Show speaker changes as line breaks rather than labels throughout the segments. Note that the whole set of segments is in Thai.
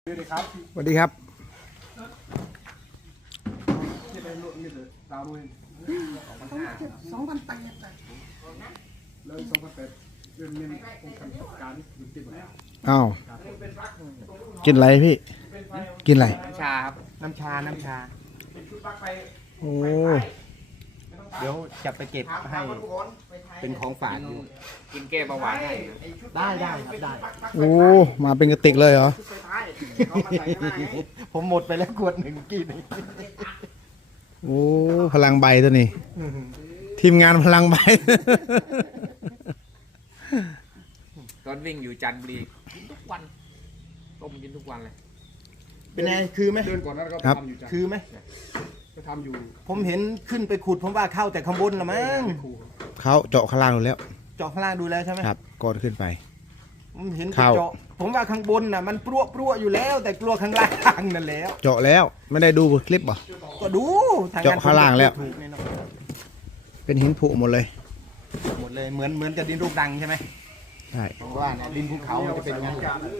สวัสดีครับ
สวัสดีครับ
ดาวด้วย2,800เลย2,800เรื่องนี้คงการยุติหมดแล้ว
อ้าวกินอะไรพี่ กินอะไร
น้ำชาครับน้ำชา
โอ้
เดี๋ยวจะไปเก็บให้เป็นของฝากอยู่กินแก้เบาหวานให้ได้ครับได้
โอ้มาเป็นกระติกเลยเหรอ
ผมหมดไปแล้วขวดหนึ่งกิน
โอ้พลังใบตัวนี้ ทีมงานพลังใบ
ตอนวิ่งอยู่จันทบุรีกินทุกวันต้มกินทุกวันเลย
เป็นไงคือไหม
เดินก่อนนั้นก็
ครับ
ทำอยู่จ้ะ
คือไหม
ก็ทำอยู่
ผมเห็นขึ้นไปขุดผมว่าเข้าแต่ข้างบนละมั้ง
ครู
เขาเจาะข้างล่างดูแล้ว
เจาะข้างล่างดูแล้วใช่ไหม
ครับก่อนขึ้นไป
ผมเห็นไป
เข้า
เจาะผมว่าข้างบนน่ะมันปลัวอยู่แล้ว แต่กลัวข้างล่างนั่นแล้ว
เจาะแล้วไม่ได้ดูคลิปเหรอ
ก็ดูท
เจาะข้างล่างแล้ว
ถูกแน่นอน
เป็นหินผุหมดเลย
หมดเลยเหมือนกับดินรูปดังใช่ไหม
ใช่
ผมว่าเนี่ยดินภูเขามันจะเป็นอย่างนั้น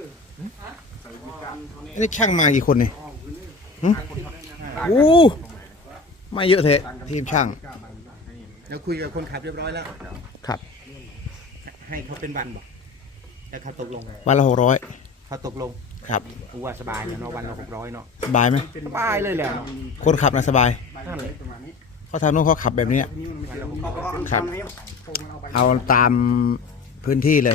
อันนี้ช่างมากี่คนนี่หึโอ้ไม่เยอะเทะทีมช่าง
เราคุยกับคนขับเรียบร้อยแล้ว
ครับ
ให้เขาเป็นวันบอกแล้วเขาตกลง
วันละ600
เขาตกลง
ครับ
กูว่าสบายเลยเนาะวันละ600เนาะ
สบายไหม
สบายเลยแหละเนาะ
คนขับนะสบาย
นั่นเลย
เขาทำนู้นเขาขับแบบเนี้ย
วันละ600
ครับ เอาตามพื้นที่เลย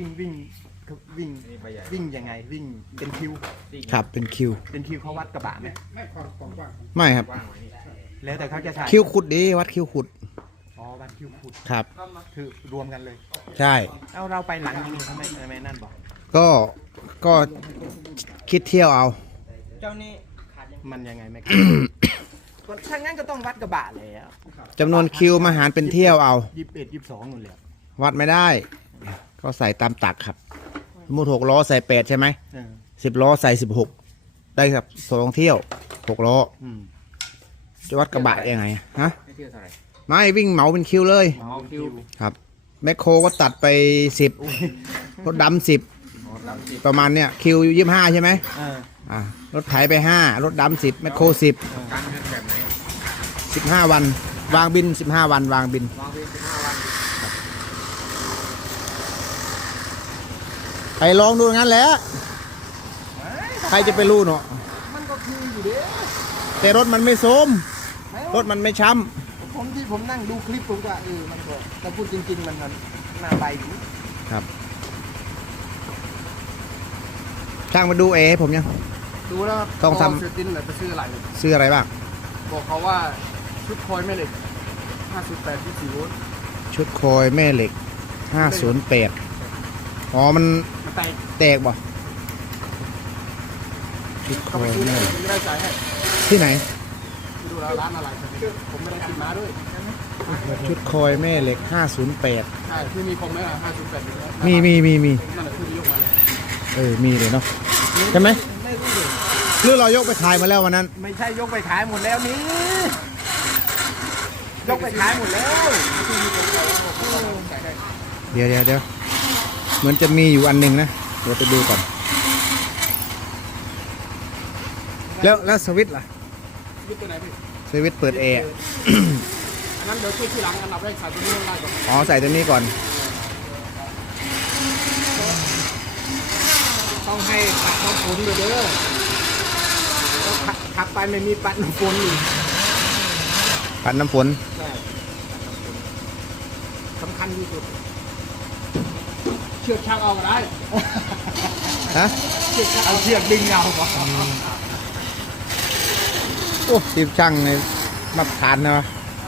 วิ่งยังไงวิ่งเป็นคิว
ครับเป็นคิว
เป็นคิวเขาวัดกระบะไหม
ไม่ความกว้าง
ไม่ครับ
แล้วแต่เขาจะถ่าย
คิวขุดดีวัดคิวขุด
อ๋อวัดคิวขุด
ครับ
คือรวมกันเลย
ใช่
เอาเราไปหลังนี่ทำไมนั่นบอก
ก็คิดเที่ยวเอา
เจ้านี่มันยังไงไม่ ก็ถ้างั้นก็ต้องวัดกระบะเลยอ่ะ
จำนวนคิวมาหารเป็นเที่ยวเอา
21 22นู่นเลย
วัดไม่ได้ ก็ใส่ตามตักครับสมมติ6 ล้อใส่8ใช่ไหม 10 ล้อใส่16ได้ครับ2เที่ยว6 ล้อจะวัดกระบะยังไงฮะ
ไม่เที่ยวเท่าไหร่
ไม่วิ่งเหมาเป็นคิวเลย
หมอคิว
ครับแมคโครก็ตัดไป10รถดำ10ประมาณเนี้ยคิว25ใช่ไหมรถไถไป5รถดำ10แมคโคร10
การเงินแบบไหน
15 วันวางบิน15 วันวางบิน
วางเพียง15 วัน
ไปลองดูงั้นแหละใครจะไปรู้เนาะ
มันก็คืออยู่เด้
แต่รถมันไม่โทรมรถมันไม่ช้
ผมนั่งดูคลิปผมก็มันก็แต่พูดจริงๆมันน่าไปอยู่
ำครับ ช่างมาดูเอให้ผมยัง
ดูแล้ว
ต้องทำ
เสือตินเลยไปซื้ออะไร
ซื้ออะไรบ้าง
บอกเขาว่าชุดคอยแม่เหล็ก58ที่4โวลต์
ชุดคอยแม่เหล็ก508อ๋อมัน
มันแตก
แตกบ่ชุดค
เขา
อ
ไป
ย
ซื้อ
แม่
ให้
เหล็ก
ผมไม่ได้จ่ายให้
ที่ไหน
ไปดูแล้วร้านอะไรผมไม่ได้กินมาด้วย
ชุดคอยแม่เหล็ก508
ใช่ที่มีคอมไหมล่ะ58อยู่แล้ว
มี
นั่นแหละที่ยกมาเลย
มีเลยเนาะใช่ไหมหรือเรายกไปขายมาแล้ววันนั้น
ไม่ใช่ยกไปขายหมดแล้วนี่ยกไปขายหมดแล้ว
เดี๋ยวเหมือนจะมีอยู่อันหนึ่งนะเดี๋ยวไปดูก่อนแล้วสวิตช์ล่ะ
ยึดตัวไหนพี่
สวิตช์เปิดแอร์
อันนั้นเดี๋ยวช่วยที่หลังอันดับแรกใส่ตัวนี้ลงได้ก่อน
อ๋อใส่ตัวนี้ก่อน
ต้องให้ขับน้ำฝนเลยเด้อแล้วขับไปไม่มีปัดน้ำฝนอีก
ปัดน้ำฝน
ใช่สำคัญที่สุด
เชือกช่างเอาก็ได้
ฮะ
เอาเชือกดึงเอาก่อน
โอ้ทีมช่างในมาตรฐานนะ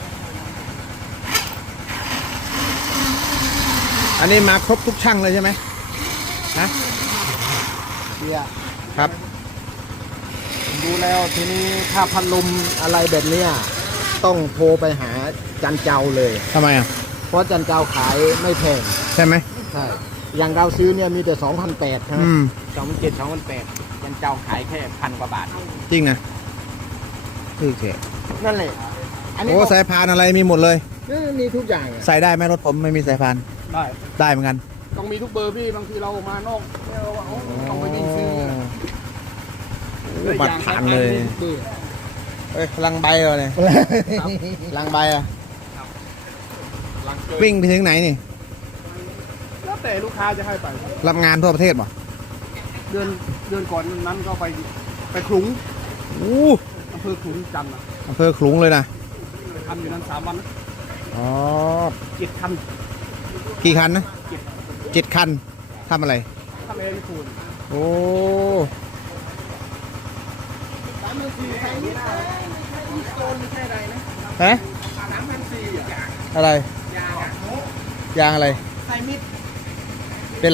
อันนี้มาครบทุกช่างเลยใช่ไหมนะ
เบียร์
ครับ
ดูแล้วทีนี้ถ้าพัดลมอะไรแบบเนี้ยต้องโทรไปหาจันเจ้าเลย
ทำไมอ่ะ
เพราะจันเจ้าขายไม่แพง
ใช่ไหม
ใช่อย่างเราซื้อเนี่ยมีแต่ 2,800ใช่ไหม
อืม
2,700 2,800จันเจ้าขายแค่1,000 กว่าบาท
จริงนะโอเค
นั่นแหละอันนี้
โอ้สายพานอะไรมีหมดเลย
มีทุกอย่างอะ
ใส่ได้ไหมรถผมไม่มีสายพาน
ได้
ได้เหมือนกัน
ต้องมีทุกเบอร์พี่บางทีเรามานอกเราต้องไปวิ่งซื้อ
มาทานเลยเอ้ยลังใบเลยเนี่ยลังใบอะวิ่งไปถึงไหนนี่
แล้วแต่ลูกค้าจะให้ไป
รับงานทั่วประเทศป่ะ
เดือนก่อนนั้นก็ไปขลุง
อู้
อำเภอขลุงจันทร์นะ
อำเภอขลุงเลยนะ
ทำอยู่นั้น3 วัน
อ๋อ
7 คัน
กี่คันนะ7 คันทำอะไร
ทำเองคุณ
โอ้
3,400ใช้นิดนะไม่ใช่โซนไม่ใช่อะไรนะ
ฮะ
3,400อ่ะ
อะไร
ยางอ่ะ
ยางอะไร
ใส่มิด
เป็นไร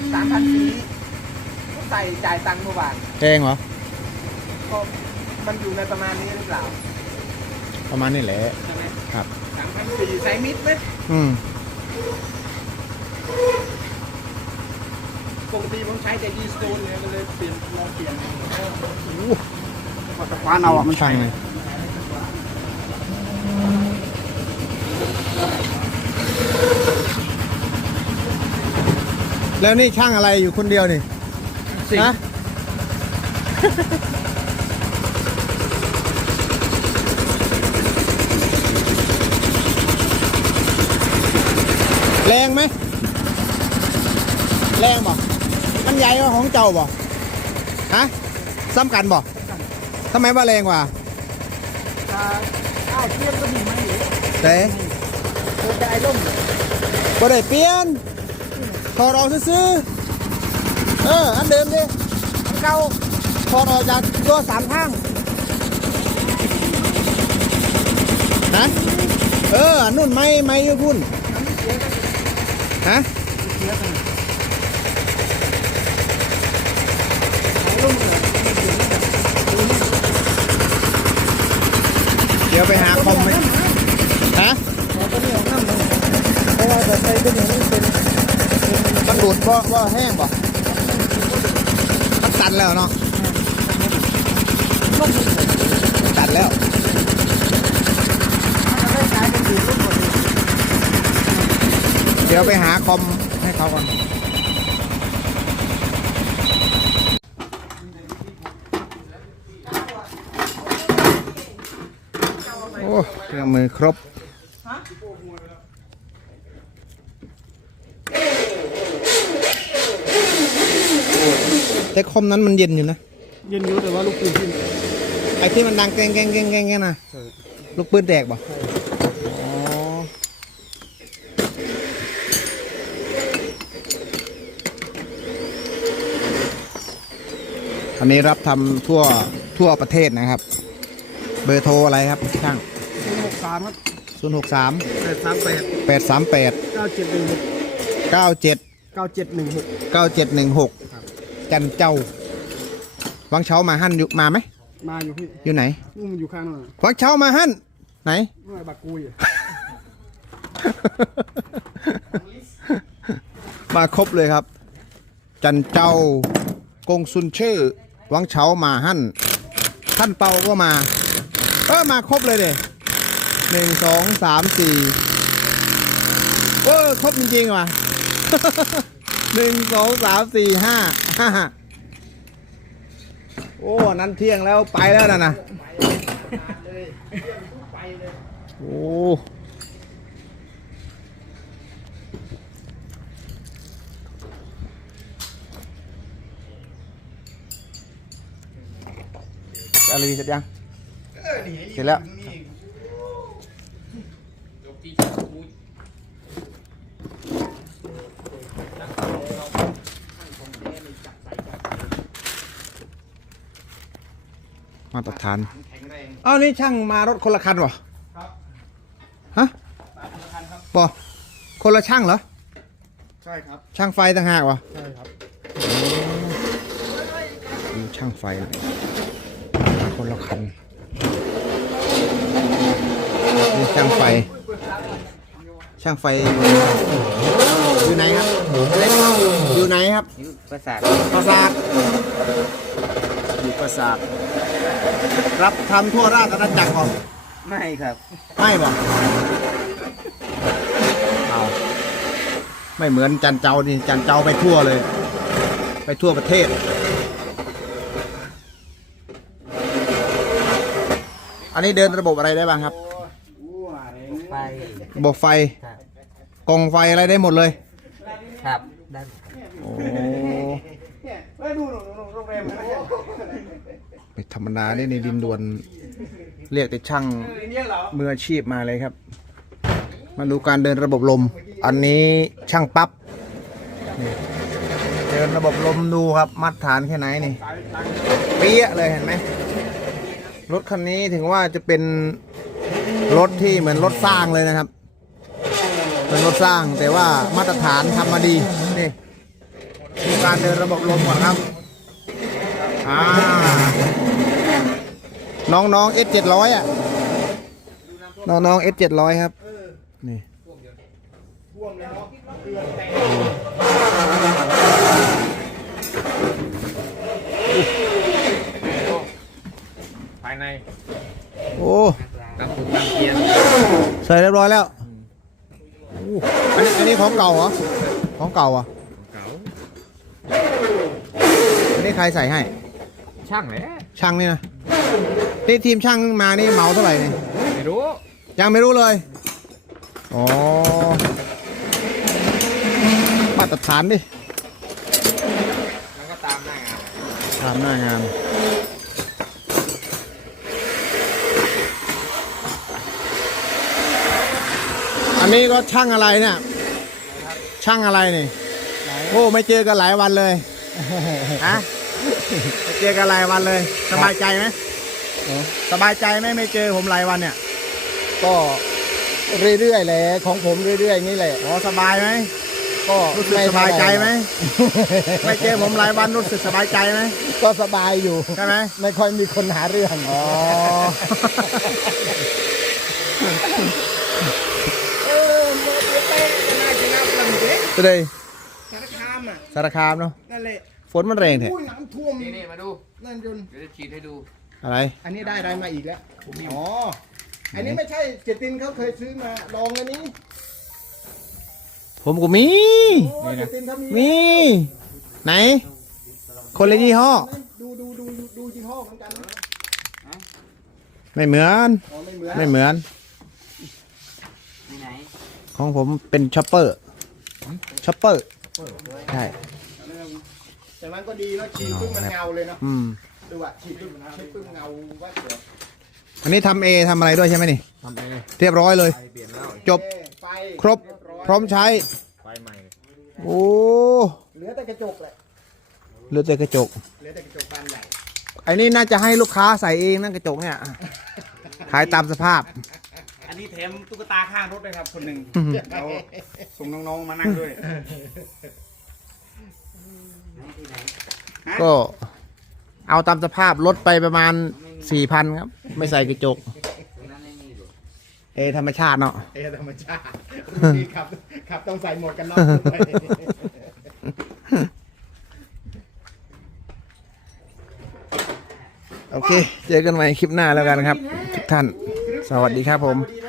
3,400ใส่จ่ายตังค์เมื่อวาน
แพงเหรอ
ก็มันอยู่ในประมาณนี้หรือเปล่า
ประมาณนี้แหละ
ใช่ไหม
ครับ
3,400ใส่มิดไหม
อืม
ปกติผมใช้แต่ยีสโตนเนี่ยก็เลยเปลี่ยนลองเปลี่ยนก็จะคว้านเอาอ่ะมัน
ช่างเลยแล้วนี่ช่างอะไรอยู่คนเดียวนี่ฮะ แรงไหมแรงบ่มันใหญ่กว่าของเจ้าบ่ฮะซ้ำกันบ่ทำไมว่าแรงกว่า
อ้าวเทียบก็มีไหมหรือ
เต้
โอ้ได้ล่ม
บ่ได้เปลี่ยนถอดออกซื้อๆอันเดิมดิอันเก่าถอดออกจากตัว3 ข้างนะอันนู่นไม่อยู่พุ่นฮะเดี๋ยวไปหาคอมไหมฮะเพราะว่าแต่ใส่เป็นอย่างนี้เป็นมันดูดบ่แห้งบ่มันตันแล้วเนาะมันตันแล้วเดี๋ยวไปหาคอมให้เขาก่อนโอ้เครื่องมือครบแต่คอมนั้นมันเย็นอยู่นะ
เย็นอยู่แต่ว่าลูกปืนขึ้น
ไอ้ที่มันดังแกงนะลูกปืนแตกบ่อ๋ออันนี้รับทำทั่วประเทศนะครับ เบอร์โทรอะไรครับช่าง
063ครับ
063
838
838
9716
97
9716
จันเจ้าวังเช้ามาหั่นอยู่มาไหม
มาอยู่พี่
อยู่ไหน
นู่นมันอยู่ข้างนู้น
วังเช้ามาหั่นไหน
นู่นไอ้บักกุยอ่ะ
มาครบเลยครับ จันเจ้ากงซุนชื่อวังเฉามาหั่นท่านเปาก็มามาครบเลยเด้1 2 3 4ครบจริงๆว่ะ 1 2 3 4 5 โอ้นั้นเที่ยงแล้วไปแล้วนะโอ้อะไรเสร็จยังเสร็จแล้วมาตรฐานอ้าวนี่ช่างมารถคนละคันวะฮะบอคนละช่างเหรอ
ใช่ครับ
ช่างไฟต่างหากวะ
ใช่ครับ
ช่างไฟคนละคันนี่ช่างไฟอยู่ไหนครับอยู่ไหนครับ
ประสาท
ปราสาทอยู่ปราสาทรับทำทั่วราชอาณาจักรก่อน
ไม่ครับ
ไม่บอกเอาไม่เหมือนจันเจ้านี่จันเจ้าไปทั่วเลย ไปทั่วประเทศนนี้เดินระบบอะไรได้บ้างครับ
ไฟ
ระบบไฟ
ครับ
กองไฟอะไรได้หมดเลย
ครับได้
โอ้
ไปดูโรงแรมนะ
ไม่ธรรมดานี่ในดินด่วนเรียกแต่ช่าง
เนี่ยเหรอ
มืออาชีพมาเลยครับ มาดูการเดินระบบลม อันนี้ช่างปั๊บนี่เดินระบบลมดูครับมาตรฐานแค่ไหนนี่เปี้ยเลยเห็นไหมรถคันนี้ถึงว่าจะเป็นรถที่เหมือนรถสร้างเลยนะครับ เป็นรถสร้างแต่ว่ามาตรฐานทำมาดีนี่มีการเดินระบบลมก่อนครับน้องๆ S700 อ่ะน้องๆ S700 ครับนี่
ท่วมเลยเนาะเรือแตก
ภายใน
โอ้
น้ำตุ่มน้ำเทียน
ใส่เรียบร้อยแล้วอู้อันนี้ของเก่าเหรอของเก่าอ่ะ
เก๋า
อันนี้ใครใส่ให้
ช่างแหละ
ช่างนี่นะนี่ทีมช่างมานี่เหมาเท่าไหร่นี่
ไม่รู้
ยังไม่รู้เลยอ๋อมาตรฐานดิ
มันก็ตามหน้างาน
ตามหน้างานอันนี้ก็ช่างอะไรเนี่ยช่างอะไรนี่โอ้ไม่เจอกันหลายวันเลยฮะไม่เจอกันหลายวันเลยสบายใจไหมสบายใจไหมไม่เจอผมหลายวันเนี่ย
ก็เรื่อยๆแหละของผมเรื่อยๆนี่แหละ
อ๋อสบายไหม
ก็
รู้สึกสบายใจไหมไม่เจอผมหลายวันรู้สึกสบายใจไหม
ก็สบายอยู่
ใช่ไหม
ไม่ค่อยมีคนหาเรื่อง
อ๋อ จะได้
สารคามอ่ะ
สารคามเนาะ
นั่นแหละ
ฝนมันแรงแท้
อุ้ยน้ำท่วม
นี่มาดู
นั่นจน
เดี๋ยวจะฉีดให้ดู
อะไร
อันนี้ได้อะไรมาอีกแล้วอ๋ออันนี้ไม่ใช่เจตินเขาเคยซื้อมาลองอันนี้
ผมก็มี
โอ้เจตินเขามี
มี ไหน คนละยี่ห้อ
ดูยี่ห้อเหมือนกันนะ
ไม่เหมือน
อ๋อไม่เหมือน
ไม่เหมือน
ที่ไหน
ของผมเป็นช็อปเปอร์ช็อปเปอร์ใช่
แต่มันก็ดีแล้วฉีดปึ๊บมันเงาเลยเนาะ
อืม
ดูอ่ะฉีดปึ๊บเงาว่าเสือ
อันนี้ทำเอทำอะไรด้วยใช่ไหมนี่
ทำเอง
เรียบร้อยเลย
ไฟเปลี่ยนแล้ว
จบ
ไฟ
ครบ พร้อมใช้
ไฟใหม่
โอ้
เหลือแต่กระจกแหละ
เหลือแต่กระจก
เหลือแต่กระจกบานใหญ่
ไอ้นี่น่าจะให้ลูกค้าใส่เองนั่นกระจกเนี่ยขายตามสภาพ
อันนี้แถมตุ๊กตาข้างรถด้วยครับคนหนึ่ง
เอา
ส่งน้องๆมานั่งด้วย
ก็เอาตามสภาพลดไปประมาณ 4,000 ครับ ไม่ใส่กระจก เอธรรมชาติเนาะ
ธรรมชาติรุ่นนี้ขับต้องใส่หมวกกันน็อกด้วย
โอเค เจอกันใหม่คลิปหน้าแล้วกันครับ ทุกท่าน สวัสดีครับผม
ดี